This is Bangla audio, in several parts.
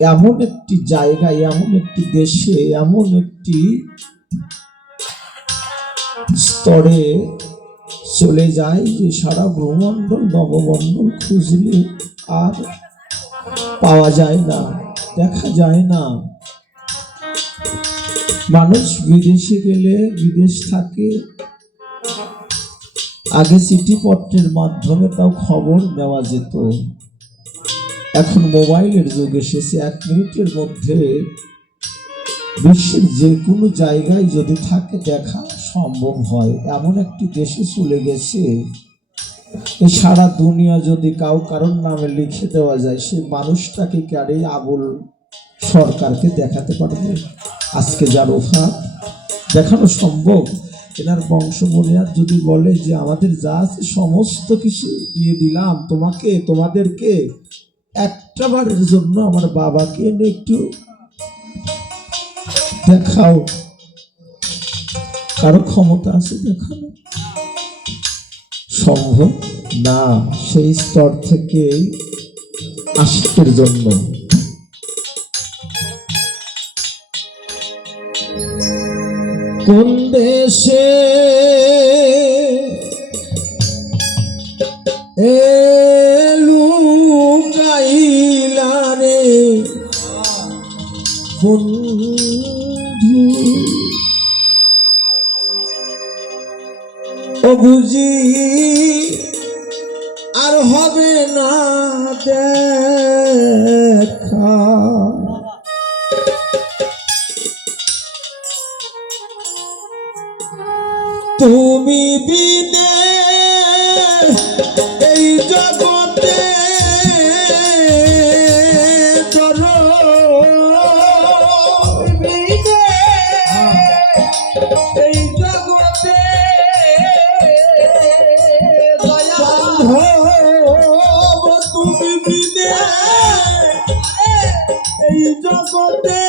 এমন একটি জায়গায়, এমন একটি দেশে, এমন একটি স্তরে চলে যায় যে সারা ব্রহ্মাণ্ডল নবমণ্ডল খুঁজলে আর পাওয়া যায় না, দেখা যায় না। মানুষ বিদেশে গেলে, বিদেশ থাকে, আগে চিঠিপত্রের মাধ্যমে তাও খবর নেওয়া যেত। এখন মোবাইলের যুগ এসেছে এক মিনিটের মধ্যে বিশ্বের যে কোনো জায়গায় যদি থাকে দেখা সম্ভব হয়। এমন একটি দেশে চলে গেছে এই সারা দুনিয়া যদি কাউ কারোর নামে লিখে দেওয়া যায়, সেই মানুষটাকে কারে আবুল সরকারকে দেখাতে পারবে? আজকে যার ওফা দেখানো সম্ভব? এনার বংশ মরিয়াদ যদি বলে যে, আমাদের যা আছে সমস্ত কিছু দিয়ে দিলাম, তোমাকে, তোমাদেরকে একটা বারের জন্য আমার বাবাকে এনে একটু দেখাও। কারও ক্ষমতা আছে দেখানো? সম্ভব? না, সেই স্তর থেকে আশিকের জন্য। কোন দেশে তুমি বিনে এই জগতে এই জগতে তুমি বিনে এই জগতে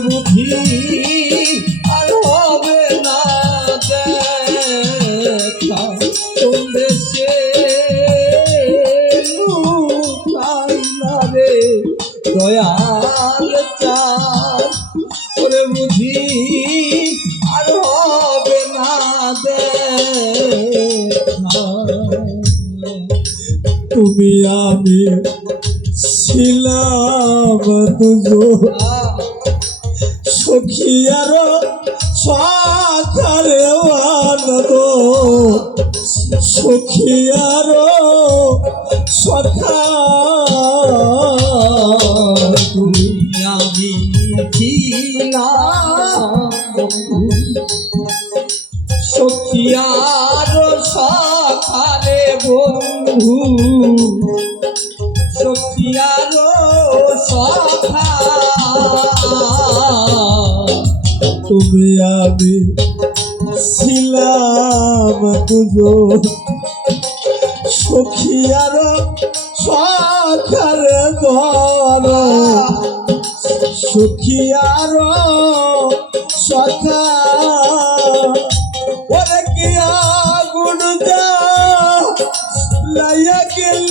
বুঝি আর না দেখা। দেশে খাইলা রে? দয়াল চার ওরে বুঝি না দেখা। তুমি আমি ছিলাম দুজন। সখী আর সাকারে আনন্দ। সখী আর সখা তুমি আমি ছিলাম সখিয়ার সখারে বন্ধু। সখিয়ার সখা তুমি আমি ছিলাম দুজন। সখী আর সখারে ধর সখী আর সখা ওরে কি আগুন যা লাইয়া গেলি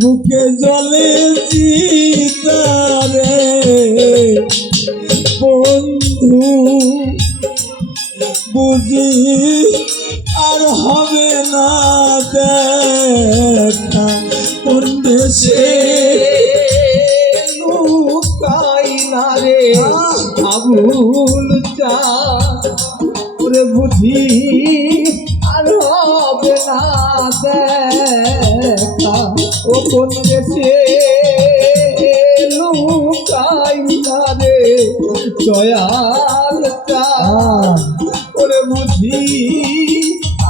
বুকে জলে চিতারে। বন্ধু বুঝি কোন দেশে লুকাই রে দয়াল ওরে বুঝি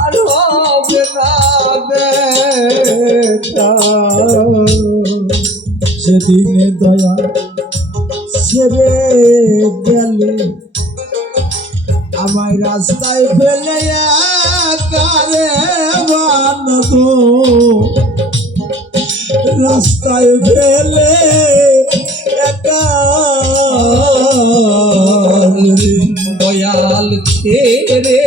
আর হবে না সেদিনে দয়া সেরে গেলে। আমায় রাস্তায় ফেলে কারে বানদ রাস্তায় ফেলে একা দয়াল ছেড়ে গেলে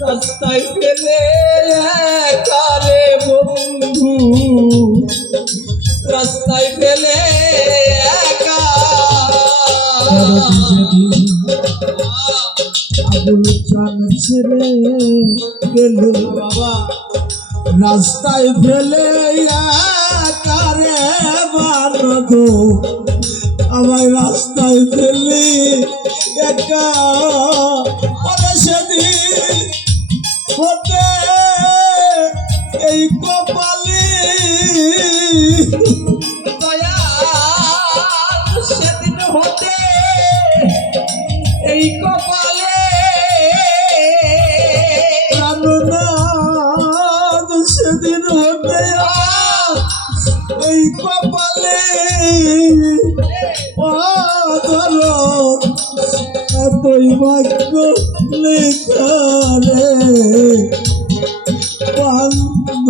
রাস্তায় ফেলে কারে বন্ধু। রাস্তায় ফেলে একা। চান ছেড়ে গেলে বাবা। রাস্তায় ফেলে কারে বারো আমায় রাস্তায় ফেলে একা। সেদিন হতে এই কপালি ভাগ্য লেখারে বান্ধ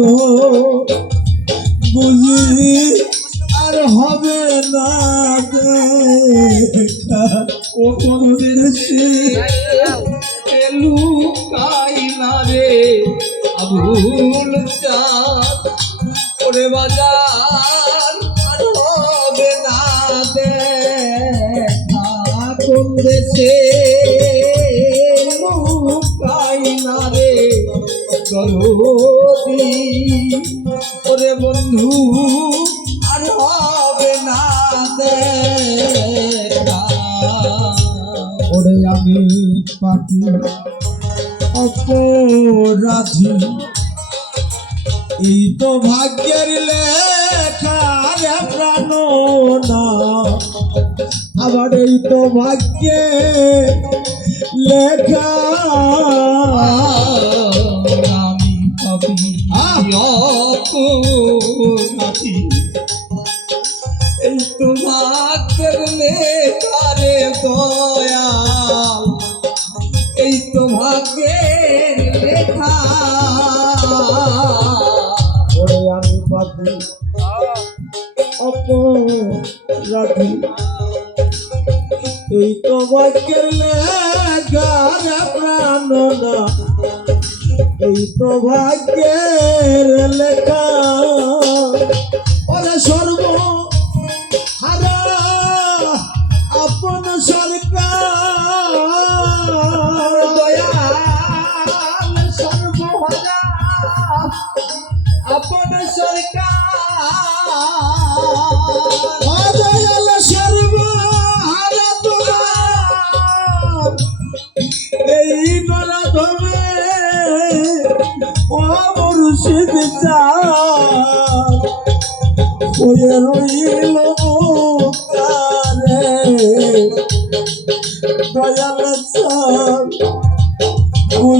আবার এই তো ভাগ্যে লেখা। আমি অপরাধী। এই দয়া এই তো ভাগ্যের লেখা। আমি পাখি অপরাধী। এই তো ভাগ্যের লেখা প্রাণ না। এই তো ভাগ্যের লেখা। ওরে সর্ব হারা, আপন সরকার। দয়াল সর্বহারা আপন সরকার।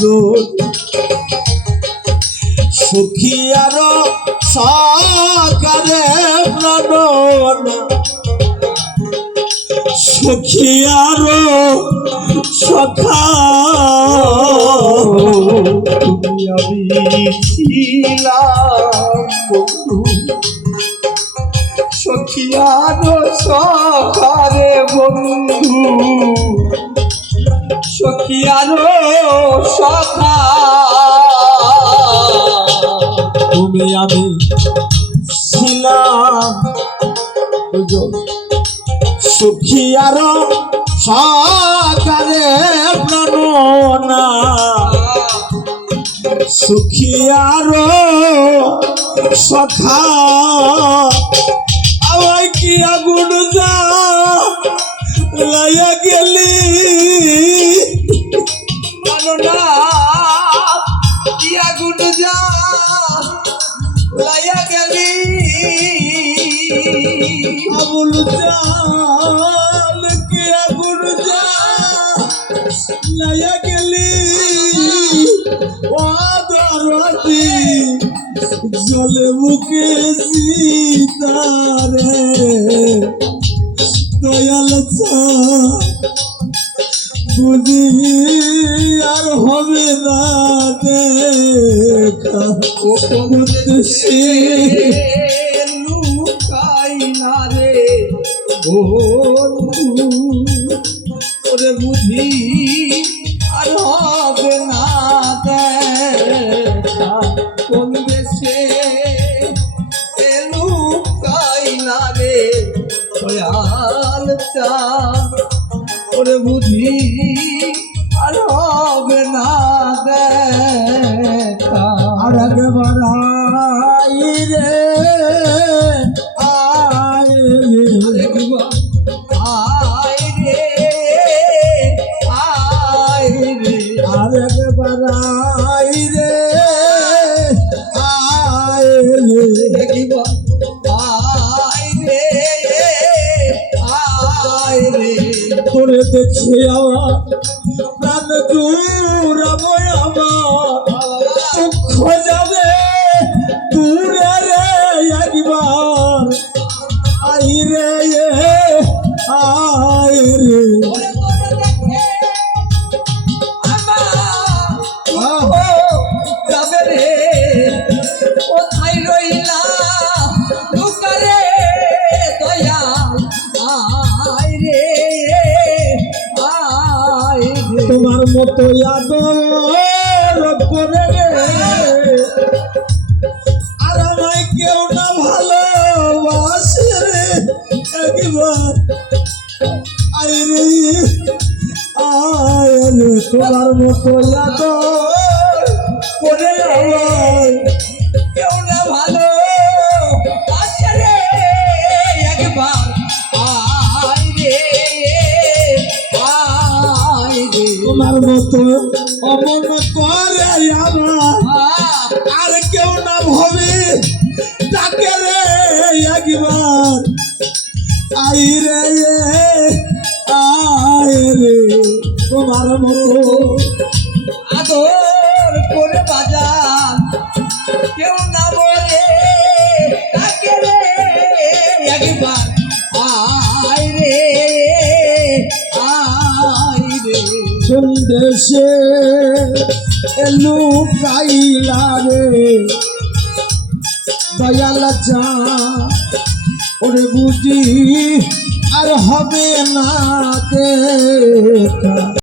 দুজন সুখী আর সাকারে সুখী আর সখা। আমি ছিলাম বন্ধু। সখিয়ার সখারে বন্ধু। সখা তুমি আমি ছিলাম সুখী আর সাকারে প্রাণনা। সুখী আর সখা। আগুন যা, লাইয়া গেলি? আবুল জাল কে আগুন যা লাইয়া গেলি? ও জলে মুখে সীতারে দয়াল বুঝি আর হবে না দেখা। সে বন্ধু ওরে তোরে দেখে আমার প্রাণ জুড়াবো আমার। তোমার মতো আদর করে রে রে তোমার মতো অমন করে আর কেউ না ভাবে তাকে রে একবার। আই রে আয় রে, তোমার মতো সন্দেশে এলু কাইলা রে। দয়াল চা ওরে বুঝি আর হবে না দেখা